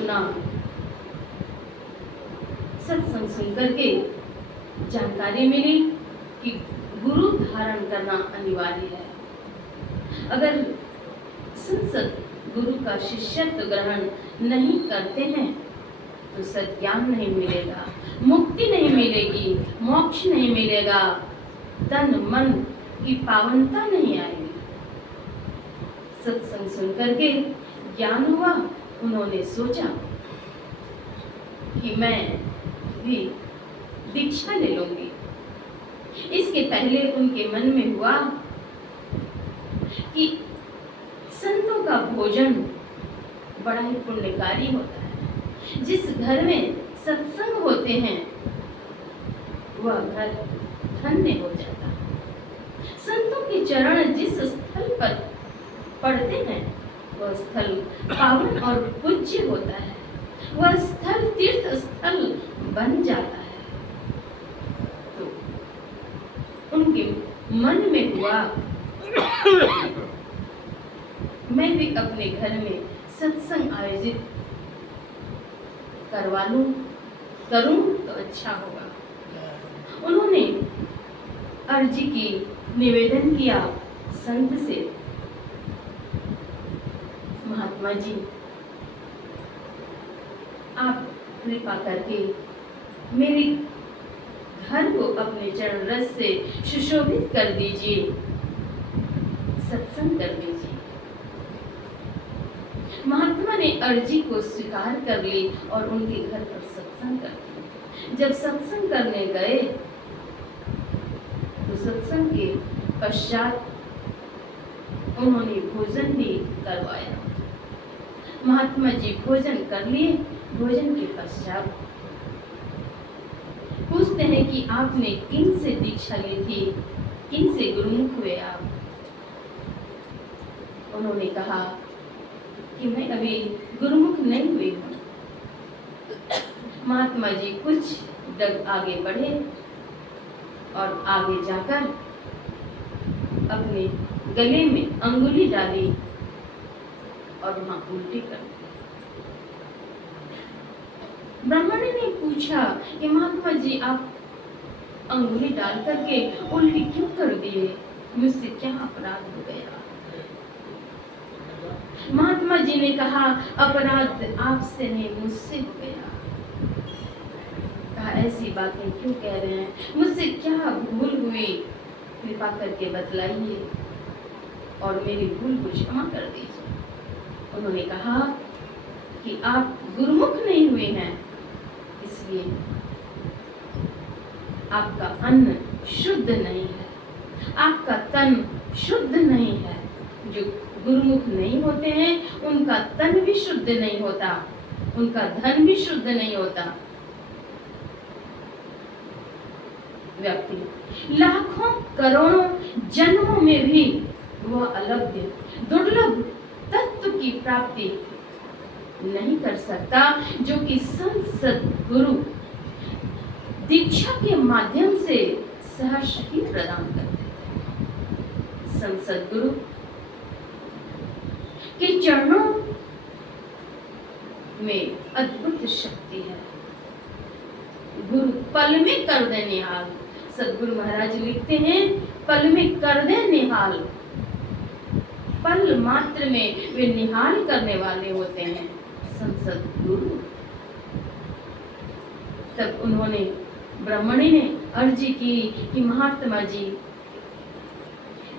सुना, सत्संग सुन करके जानकारी मिली कि गुरु धारण करना अनिवार्य है। अगर संसद गुरु का शिष्यत्व ग्रहण नहीं करते हैं तो सज्ञान नहीं मिलेगा, मुक्ति नहीं मिलेगी, मोक्ष नहीं मिलेगा, तन मन की पावनता नहीं आएगी। सत्संग सुन करके ज्ञान हुआ, उन्होंने सोचा कि मैं भी दीक्षा ले लूंगी। इसके पहले उनके मन में हुआ कि संतों का भोजन बड़ा ही पुण्यकारी होता है। जिस घर में सत्संग होते हैं वह घर धन्य हो जाता है। संतों के चरण जिस स्थल पर पड़ते हैं वह स्थल पावन और पूज्य होता है, वह स्थल तीर्थ स्थल बन जाता है। तो उनके मन में हुआ मैं भी अपने घर में सत्संग आयोजित करवा लूं, करूं तो अच्छा होगा। उन्होंने अर्जी की, निवेदन किया संत से, महात्मा जी आप कृपा करके मेरे घर को अपने चरण रस से सुशोभित कर दीजिए, सत्संग कर दीजिए। महात्मा ने अर्जी को स्वीकार कर ली और उनके घर पर सत्संग कर दिया। जब सत्संग करने गए तो सत्संग के पश्चात उन्होंने भोजन भी करवाया। महात्मा जी भोजन कर लिए। भोजन के पश्चात पूछते हैं कि आपने किन से दीक्षा ली थी, किन से गुरुमुख हुए आप? उन्होंने कहा कि मैं अभी गुरुमुख नहीं हुई हूँ। महात्मा जी कुछ डग आगे बढ़े और आगे जाकर अपने गले में अंगुली डाली और वहां उल्टी कर दी। ब्राह्मण ने पूछा कि महात्मा जी आप अंगुली डाल करके उल्टी क्यों कर दिए, मुझसे क्या अपराध हो गया? महात्मा जी ने कहा अपराध आपसे नहीं मुझसे हो गया। कहा ऐसी बातें क्यों कह रहे हैं, मुझसे क्या भूल हुई, कृपा करके बतलाइए और मेरी भूल को क्षमा कर दीजिए। उन्होंने कहा कि आप गुरुमुख नहीं हुए हैं, इसलिए आपका अन्न शुद्ध नहीं है, आपका तन शुद्ध नहीं है। जो गुरुमुख नहीं होते हैं उनका तन भी शुद्ध नहीं होता, उनका धन भी शुद्ध नहीं होता। व्यक्ति लाखों करोड़ों जन्मों में भी वह अलभ्य दुर्लभ तत्व की प्राप्ति नहीं कर सकता जो कि संत सद्गुरु दीक्षा के माध्यम से सहर्ष ही प्रदान करते हैं। संत सद्गुरु के चरणों में अद्भुत शक्ति है। गुरु पल में कर दे निहाल। सद्गुरु महाराज लिखते हैं पल में कर दे निहाल। पल मात्र में वे निहाल करने वाले होते हैं संत सद्गुरु। तब उन्होंने ब्राह्मणी ने अर्जी की कि महात्मा जी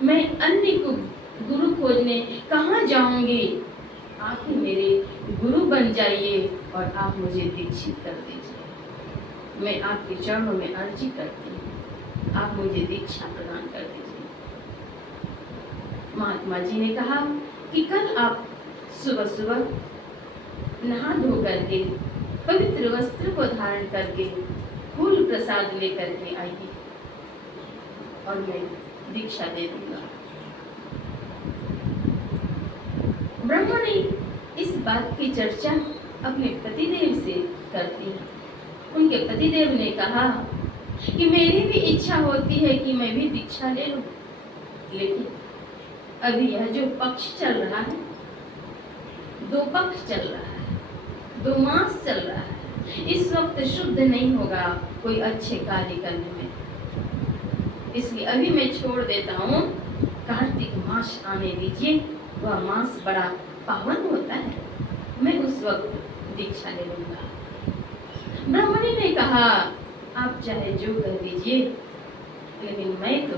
मैं अन्य को गुरु खोजने कहाँ जाऊंगी, आप ही मेरे गुरु बन जाइए और आप मुझे दीक्षित कर दीजिए। मैं आपके चरणों में अर्जी करती हूँ, आप मुझे दीक्षा प्रदान कर दीजिए। महात्मा जी ने कहा कि कल आप सुबह सुबह नहा धो करके पवित्र वस्त्र को धारण करके फूल प्रसाद लेकर के आइए और मैं दीक्षा दे दूंगा। ब्राह्मणी इस बात की चर्चा अपने पतिदेव से करती है। उनके पतिदेव ने कहा कि मेरी भी इच्छा होती है कि मैं भी दीक्षा ले लूं, लेकिन अभी यह जो पक्ष चल रहा है, दो पक्ष चल रहा है। 2 मास चल रहा है, इस वक्त शुद्ध नहीं होगा कोई अच्छे कार्य करने में, इसलिए अभी मैं छोड़ देता हूँ। कार्तिक मास आने दीजिए, वह मास बड़ा पावन होता है, मैं उस वक्त दीक्षा ले लूंगा। ब्राह्मणी ने कहा, आप चाहे जो कर दीजिए, लेकिन मैं तो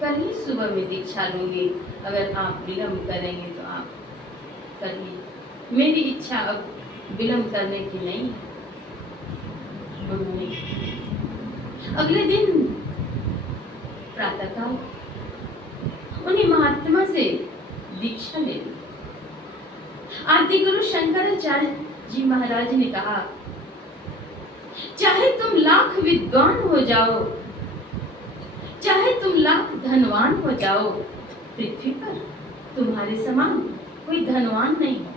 कल ही सुबह में दीक्षा लूंगी। अगर आप विलम्ब करेंगे तो आप करिए, मेरी इच्छा अब विलम्ब करने की नहीं है। उन्होंने अगले दिन प्रातःकाल उन्हीं महात्मा से दीक्षा ले ली। आदि गुरु शंकराचार्य जी महाराज ने कहा, चाहे तुम लाख विद्वान हो जाओ, चाहे तुम लाख धनवान हो जाओ, पृथ्वी पर तुम्हारे समान कोई धनवान नहीं है,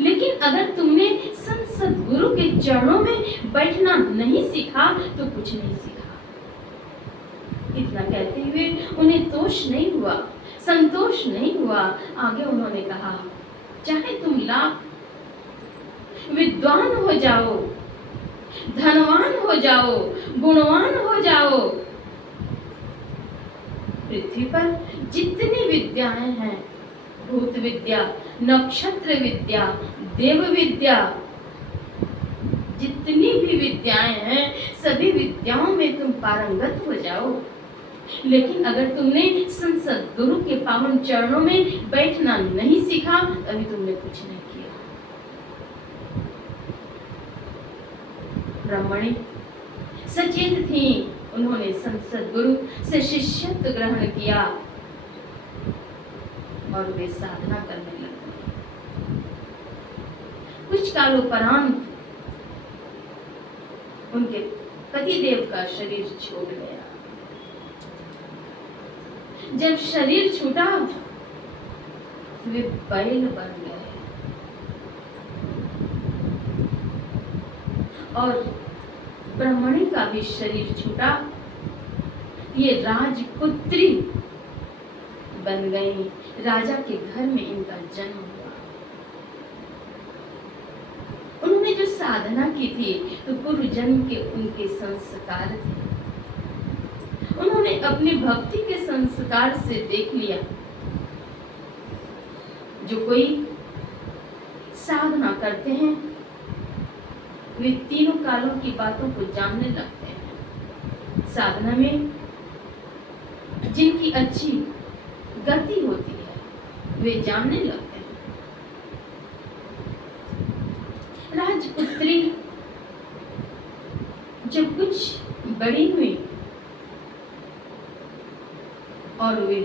लेकिन अगर तुमने संत सद्गुरु के चरणों में बैठना नहीं सीखा तो कुछ नहीं सीखा। इतना कहते हुए उन्हें तोष नहीं हुआ, संतोष नहीं हुआ। आगे उन्होंने कहा, चाहे तुम लाख विद्वान हो जाओ, धनवान हो जाओ, गुणवान हो जाओ, पृथ्वी पर जितनी विद्याएं हैं, भूत विद्या, नक्षत्र विद्या, देव विद्या, जितनी भी विद्याएं हैं, सभी विद्याओं में तुम पारंगत हो जाओ, लेकिन अगर तुमने संत सद्गुरु के पावन चरणों में बैठना नहीं सीखा, अभी तुमने कुछ नहीं किया। ब्राह्मणी सचेत थी, उन्होंने संत सद्गुरु से शिष्यत्व ग्रहण किया और वे साधना करने लगे। कुछ कालोपरांत उनके पतिदेव का शरीर छोड़ गया। जब शरीर छूटा वे बैल बन गए और ब्राह्मणी का भी शरीर छूटा, ये राजपुत्री बन गई। राजा के घर में इनका जन्म हुआ। उन्होंने जो साधना की थी तो पूर्व जन्म के उनके संस्कार थे। उन्होंने अपनी भक्ति के संस्कार से देख लिया, जो कोई साधना करते हैं वे तीनों कालों की बातों को जानने लगते हैं। साधना में जिनकी अच्छी गति होती है वे जानने लगते हैं। राजपुत्री जब कुछ बड़ी हुई और वे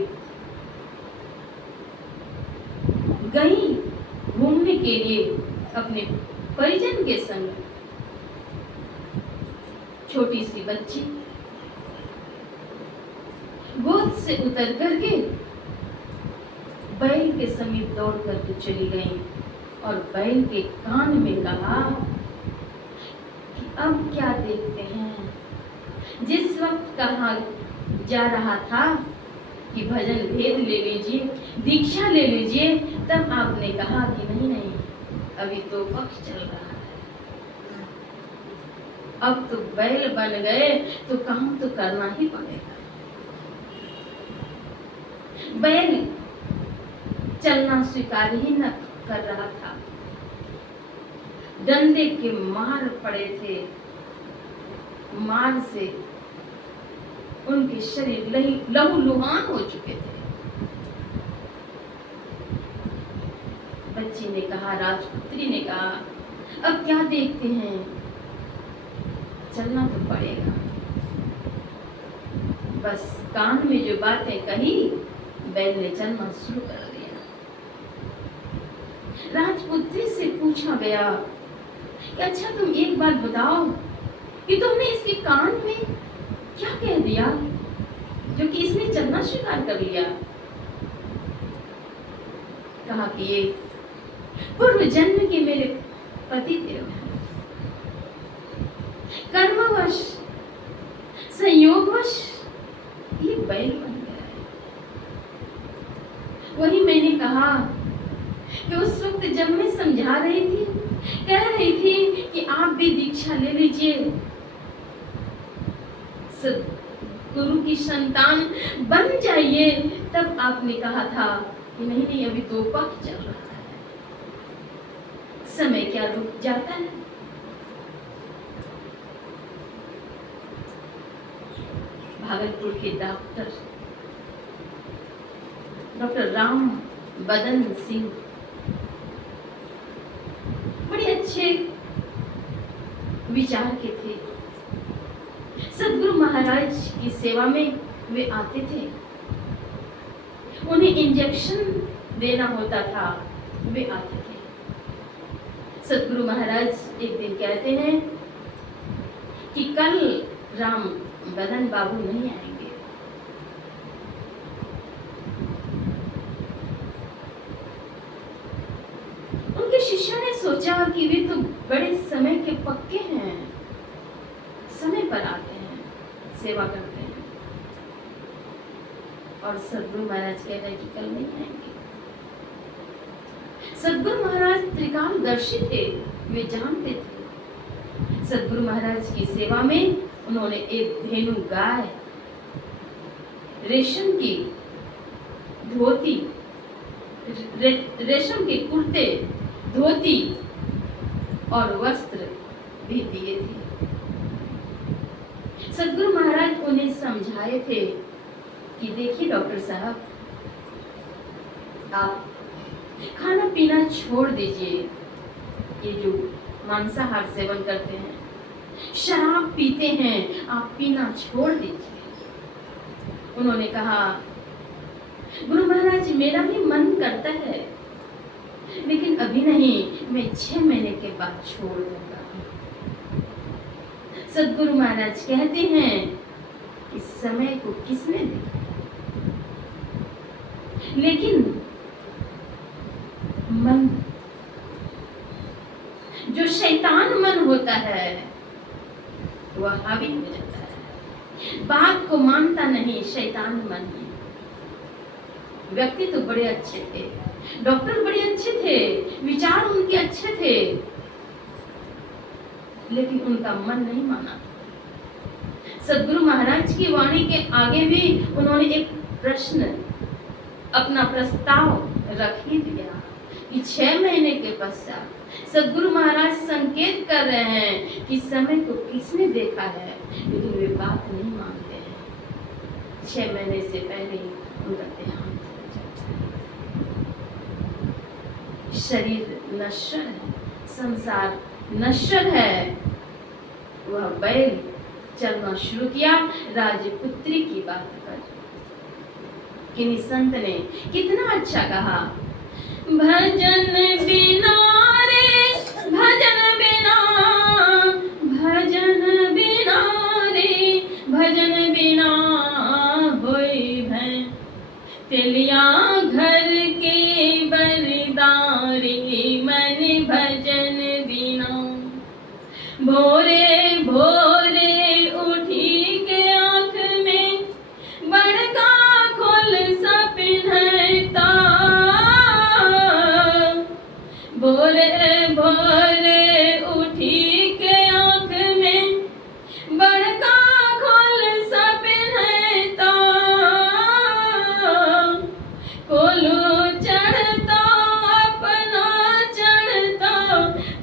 गई घूमने के लिए अपने परिजन के संग, छोटी सी बच्ची गोद से उतर करके बैल के समीप दौड़ करके चली गई और बैल के कान में कहा कि अब क्या देखते हैं। जिस वक्त कहा जा रहा था कि भजन भेद ले लीजिए, दीक्षा ले लीजिए, तब आपने कहा कि नहीं नहीं, अभी तो पक्ष चल रहा है, अब तो बैल बन गए तो काम तो करना ही पड़ेगा। बैल चलना स्वीकार ही न कर रहा था, डंडे के मार पड़े थे, मार से उनके शरीर लहूलुहान हो चुके थे। बच्ची ने कहा, राजपुत्री ने कहा, अब क्या देखते हैं, चलना तो पड़ेगा। बस कान में जो बातें कही, बैल ने चलना शुरू कर दिया। राजपुत्री से पूछा गया कि अच्छा तुम एक बात बताओ कि तुमने इसके कान में क्या कह दिया जो कि इसने चलना स्वीकार कर लिया। कहा कि ये पूर्व जन्म के मेरे पति देव हैं, कर्मवश संयोगवश ये बैल बन गया है। वही मैंने कहा कि उस वक्त जब मैं समझा रही थी कह रही थी कि आप भी दीक्षा ले लीजिए, गुरु की संतान बन जाइए। तब आपने कहा था कि नहीं नहीं, अभी तो वक्त चल रहा है, समय क्या रुक जाता है। भागलपुर के डॉक्टर राम बदन सिंह बड़े अच्छे विचार के थे। सदगुरु महाराज की सेवा में वे आते थे, उन्हें इंजेक्शन देना होता था, वे आते थे। सदगुरु महाराज एक दिन कहते हैं कि कल राम बदन बाबू नहीं आएंगे। उनके शिष्यों ने सोचा कि वे तो बड़े समय के पक्के हैं, समय पर आते हैं, सेवा करते हैं, और सदगुरु महाराज कह रहे कि कल नहीं आएंगे। सदगुरु महाराज त्रिकालदर्शी थे, वे जानते थे। सदगुरु महाराज की सेवा में उन्होंने एक धेनु गाय, रेशम की धोती, रेशम के कुर्ते, धोती और वस्त्र भी दिए थे। सदगुरु महाराज उन्हें समझाए थे कि देखिए डॉक्टर साहब, आप खाना पीना छोड़ दीजिए, ये जो मांसाहार सेवन करते हैं, शराब पीते हैं, आप पीना छोड़ दीजिए। उन्होंने कहा गुरु महाराज मेरा भी मन करता है, लेकिन अभी नहीं, मैं 6 महीने के बाद छोड़ दूंगा। सदगुरु महाराज कहते हैं कि समय को किसने देखा, लेकिन मन, जो शैतान मन होता है वह हावी हो जाता है, बात को मानता नहीं, शैतान मन है। व्यक्ति तो बड़े अच्छे थे, डॉक्टर बड़े अच्छे थे, विचार उनके अच्छे थे, लेकिन उनका मन नहीं माना। सदगुरु महाराज की वाणी के आगे भी उन्होंने एक प्रश्न, अपना प्रस्ताव रख ही दिया कि 6 महीने के पश्चात सदगुरु महाराज संकेत कर रहे हैं कि समय को किसने देखा है, लेकिन वे बात नहीं मानते हैं। 6 महीने से पहले उनका देहांत हो जाता है। शरीर नश्वर है, संसार नश्वर है। वह बैल चलना शुरू किया राजपुत्री की बात पर। किन्हीं संत ने कितना अच्छा कहा, भजन बिना रे, भजन बिना, भजन बिना रे, भजन बिना होई भैं तेलिया घर के बरदारी, मन भजन बिना। भोरे भोरे उठी के आँख में बड़का खोल सपिन्हता, भोरे भोरे उठी के आँख में बड़का खोल सपिन्हता, कोलू चढ़ता अपना चढ़ता,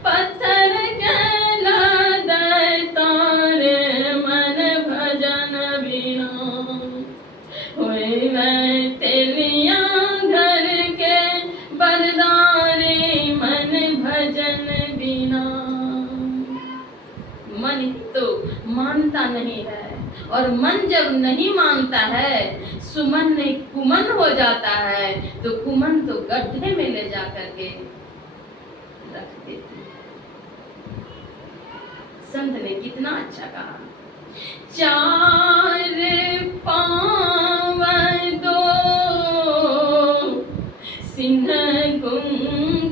पत्थर के लादता रे, मन भजन बिना होए मैं तेलिया घर के बरदारे, मन भजन बिना। मन तो मानता नहीं है, और मन जब नहीं मानता है, सुमन नहीं कुमन हो जाता है, तो कुमन तो गड्ढे में ले जा करके रख देती है। संत ने कितना अच्छा कहा, 4 पाँव दो सिंह गुंग